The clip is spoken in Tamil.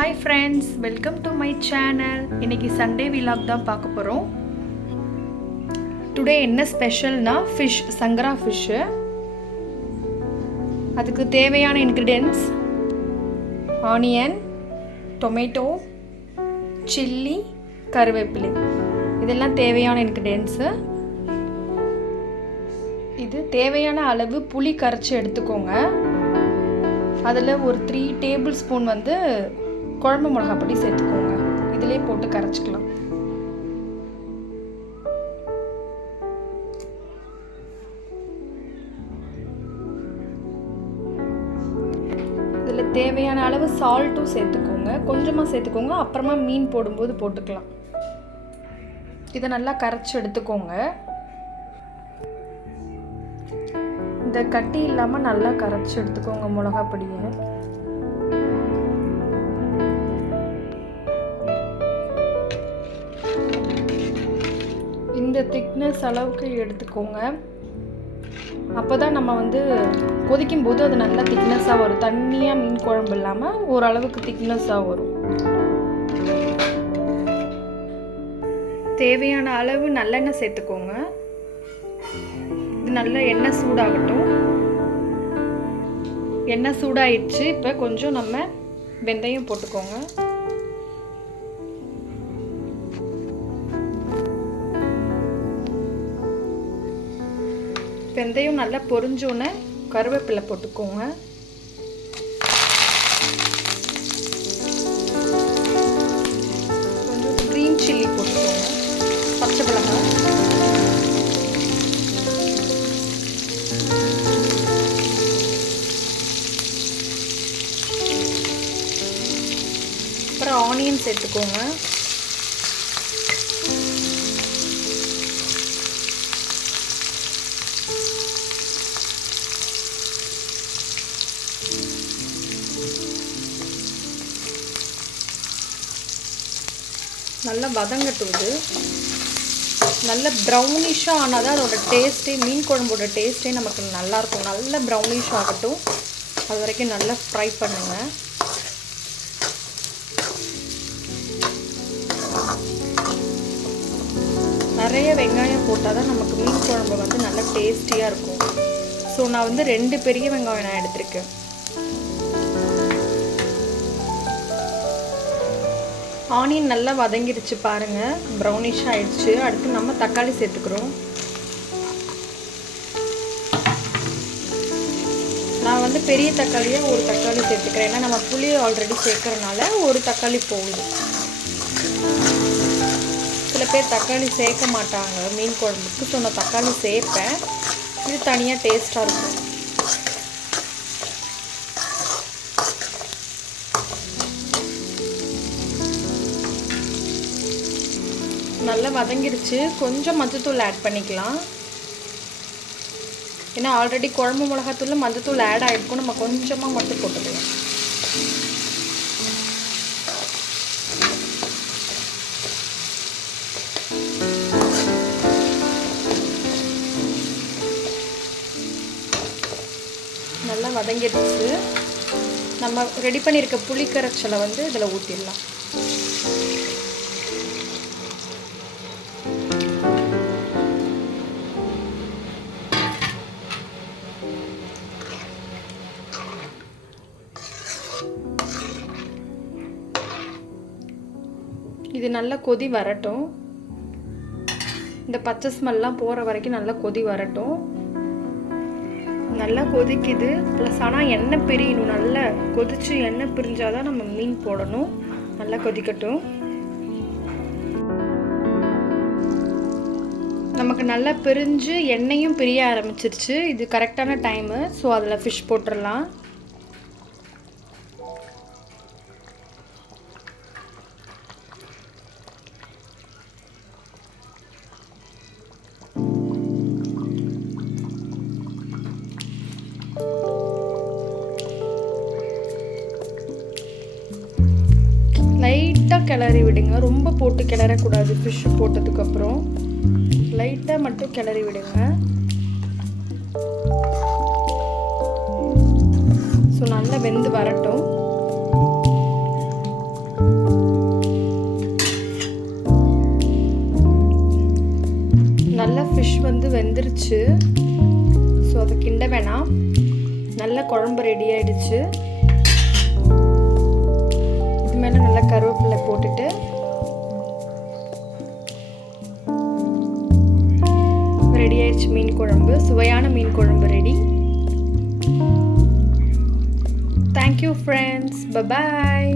Hi friends, welcome to my channel. இன்றைக்கி சண்டே விலாக் தான் பார்க்க போகிறோம். டுடே என்ன ஸ்பெஷல்னா ஃபிஷ், சங்கரா ஃபிஷ்ஷு. அதுக்கு தேவையான இன்க்ரீடியன்ட்ஸ் ஆனியன், டொமேட்டோ, சில்லி, கருவேப்பிலை. இதெல்லாம் தேவையான இன்க்ரீடியன்ட்ஸு. இது தேவையான அளவு புளி கரைச்சி எடுத்துக்கோங்க. அதில் ஒரு 3 டேபிள் ஸ்பூன் குழம்பு மிளகாப்பொடி சேர்த்துக்கோங்க. இதிலே போட்டு கரைச்சிக்கலாம். இதில் தேவையான அளவு சால்ட்டும் சேர்த்துக்கோங்க. கொஞ்சமாக சேர்த்துக்கோங்க, அப்புறமா மீன் போடும்போது போட்டுக்கலாம். இதை நல்லா கரைச்சி எடுத்துக்கோங்க. இந்த கட்டி இல்லாமல் நல்லா கரைச்சி எடுத்துக்கோங்க மிளகாப்பொடியை. இந்த திக்னஸ் அளவுக்கு எடுத்துக்கோங்க. அப்போ தான் நம்ம கொதிக்கும் போது அது நல்லா திக்னஸாக வரும். தண்ணியாக மீன் குழம்பு இல்லாமல் ஓரளவுக்கு திக்னஸாக வரும். தேவையான அளவு நல்லெண்ணெய் சேர்த்துக்கோங்க. இது நல்ல எண்ணெய் சூடாகட்டும். எண்ணெய் சூடாயிடுச்சு. இப்போ கொஞ்சம் நம்ம வெந்தயம் போட்டுக்கோங்க. வெந்தயம் நல்லா பொரிஞ்சோன்னே கருவேப்பிலை போட்டுக்கோங்க. கொஞ்சம் க்ரீன் சில்லி போட்டுக்கோங்க, பச்சை மிளகாய், அப்புறம் ஆனியன் சேர்த்துக்கோங்க. நல்லா வதங்கட்டுது. நல்ல ப்ரௌனிஷாக ஆனால் தான் அதோட டேஸ்ட்டே, மீன் குழம்போட டேஸ்ட்டே நமக்கு நல்லாயிருக்கும். நல்ல ப்ரௌனிஷ் ஆகட்டும். அது வரைக்கும் நல்லா ஃப்ரை பண்ணுங்கள். நிறைய வெங்காயம் போட்டால் தான் நமக்கு மீன் குழம்பு நல்லா டேஸ்டியாக இருக்கும். ஸோ நான் 2 பெரிய வெங்காயம் நான் எடுத்திருக்கேன். ஆனியன் நல்லா வதங்கிடுச்சு பாருங்கள், ப்ரௌனிஷ் ஆகிடுச்சு. அடுத்து நம்ம தக்காளி சேர்த்துக்கிறோம். நான் பெரிய தக்காளியாக ஒரு தக்காளி சேர்த்துக்கிறேன். ஏன்னா நம்ம புளி ஆல்ரெடி சேர்க்கறனால ஒரு தக்காளி போகுது. சில பேர் தக்காளி சேர்க்க மாட்டாங்க மீன் குழம்புக்கு. ஸோ நான் தக்காளி சேர்ப்பேன். இது தனியாக டேஸ்ட்டாக இருக்கும். நல்லா வதங்கிடுச்சு. கொஞ்சம் மஞ்சத்தூள் ஆட் பண்ணிக்கலாம். ஏன்னா ஆல்ரெடி குழம்பு மிளகாத்தூளில் மஞ்சத்தூள் ஆட் ஆகிருக்கும். நம்ம கொஞ்சமாக மட்டும் போட்டுக்கலாம். நல்லா வதங்கிடுச்சு. நம்ம ரெடி பண்ணியிருக்க புளி கரைச்சலை இதில் ஊற்றிடலாம். இது நல்லா கொதி வரட்டும். இந்த பச்சை ஸ்மெல்லாம் போகிற வரைக்கும் நல்லா கொதி வரட்டும். நல்லா கொதிக்குது. ப்ளஸ் ஆனால் எண்ணெய் பிரியணும். நல்லா கொதிச்சு எண்ணெய் பிரிஞ்சாதான் நம்ம மீன் போடணும். நல்லா கொதிக்கட்டும். நமக்கு நல்லா பிரிஞ்சு எண்ணெயும் பிரிய ஆரம்பிச்சிருச்சு. இது கரெக்டான டைமு. ஸோ அதில் ஃபிஷ் போட்டுடலாம். லைட்டாக கிளறி விடுங்க. ரொம்ப போட்டு கிளறக்கூடாது. ஃபிஷ் போட்டதுக்கப்புறம் லைட்டாக மட்டும் கிளறி விடுங்க. ஸோ நல்லா வெந்து வரட்டும். நல்லா ஃபிஷ் வந்து வெந்துருச்சு. ஸோ அதை கிண்ட வேணாம். நல்ல குழம்பு ரெடி ஆகிடுச்சு. இது மேலே நல்லா கருவேப்பிலை போட்டுட்டு ரெடி ஆயிடுச்சு மீன் குழம்பு. சுவையான மீன் குழம்பு ready. Thank you friends. Bye bye.